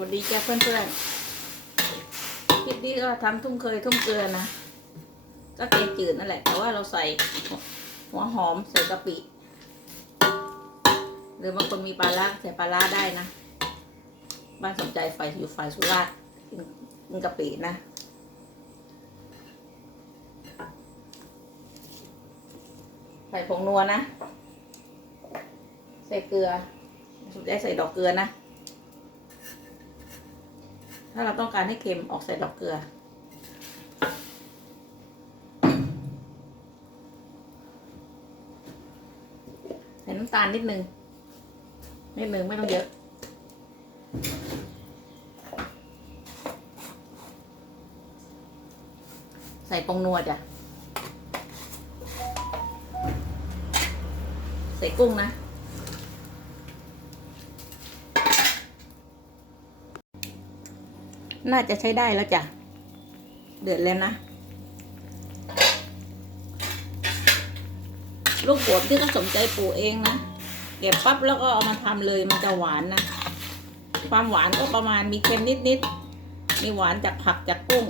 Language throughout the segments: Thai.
วัสดีจ้าเพื่อนเพื่อนคลิปนี้ก็ทำทุ่งเคยทุ่งเกลือนะ ก็แกงจืดนั่นแหละ แต่ว่าเราใส่หัวหอมใส่กะปิ หรือบางคนมีปลาร้าใส่ปลาร้าได้นะ บ้านสนใจไฟอยู่ฝ่ายสุราษฎร์กินกะปินะใส่ผงนัวนะ ใส่เกลือสุดได้ใส่ดอกเกลือนะ ถ้าเราต้องการให้เค็มออกใส่ดอกเกลือ ใส่น้ำตาลนิดนึง นิดนึงไม่ต้องเยอะใส่ปงนัวจ้ะ ใส่กุ้งนะ น่าจะใช้ได้แล้วจ้ะ เดือดแล้วนะ ลูกโดที่ก็สมใจปลูกเองนะ เก็บปั๊บแล้วก็เอามาทำเลยมันจะหวานนะ ความหวานก็ประมาณมีเค็มนิดๆมีหวานจากผักจากกุ้ง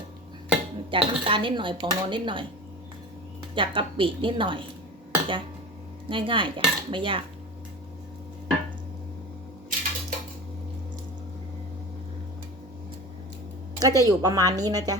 จากน้ำตาลนิดหน่อยผงนวลนิดหน่อย จากกะปินิดหน่อยจ้ะง่ายๆจ้ะไม่ยาก ก็จะอยู่ประมาณนี้นะจ๊ะ